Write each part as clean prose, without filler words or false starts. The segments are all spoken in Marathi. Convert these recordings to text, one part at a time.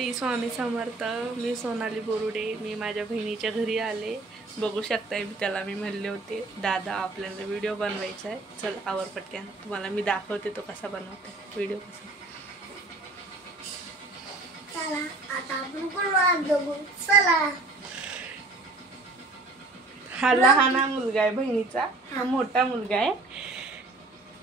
श्री स्वामी समर्थ. मी सोनाली बोरुडे. मी माझ्या बहिणीच्या घरी आले. बघू शकताय मी म्हणले होते दादा आपल्याला व्हिडिओ बनवायचा आहे, चल आवर पटकन तुम्हाला मी दाखवते तो कसा बनवतो व्हिडिओ कसा. चला आता आपण कुरवान बघू. चला. हा लहान मुलगा आहे बहिणीचा, हा मोठा मुलगा आहे.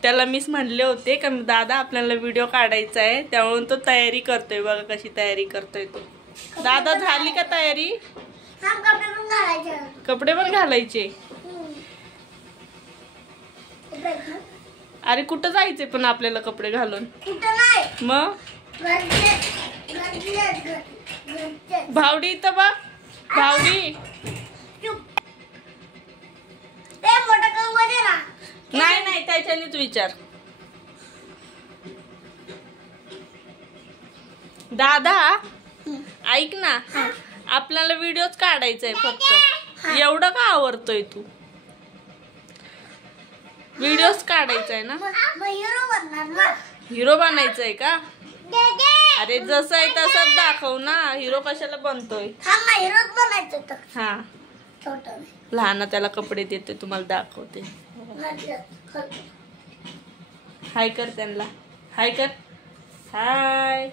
त्याला मीच म्हणले होते का दादा आपल्याला व्हिडिओ काढायचा आहे, त्यामुळे तो तयारी करतोय. बघा कशी तयारी करतोय तो. दादा झाली का तयारी? कपडे पण घालायचे. अरे कुठं जायचे पण आपल्याला कपडे घालून? मग भावडी इथं बघ. भावडी नाही नाही त्याच्यानेच विचार. दादा ऐक ना, आपल्याला व्हिडिओच काढायचा आहे फक्त. एवढं का आवडतोय तू? व्हिडिओच काढायचा आहे ना. हिरो बनायचं आहे का? अरे जसं आहे तसंच दाखव ना. हिरो कशाला बनतोय? हा लहान त्याला कपडे देते, तुम्हाला दाखवते. हाय कर त्यांना. हाय कर. हाय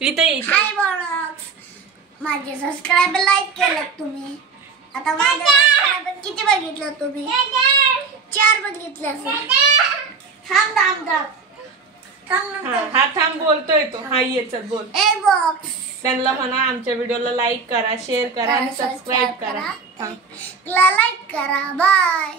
इथे माझे सबस्क्राइबर लाईक केलं तुम्ही. आता माझे सबस्क्राइबर किती बघितलं तुम्ही? 4 बघितले असेल. थांब हा थांब बोलतोय तो. हा ये चल बोल. त्यांना म्हणा आमच्या व्हिडिओला लाईक करा, शेअर करा आणि सबस्क्राइब करा. लाईक करा. बाय.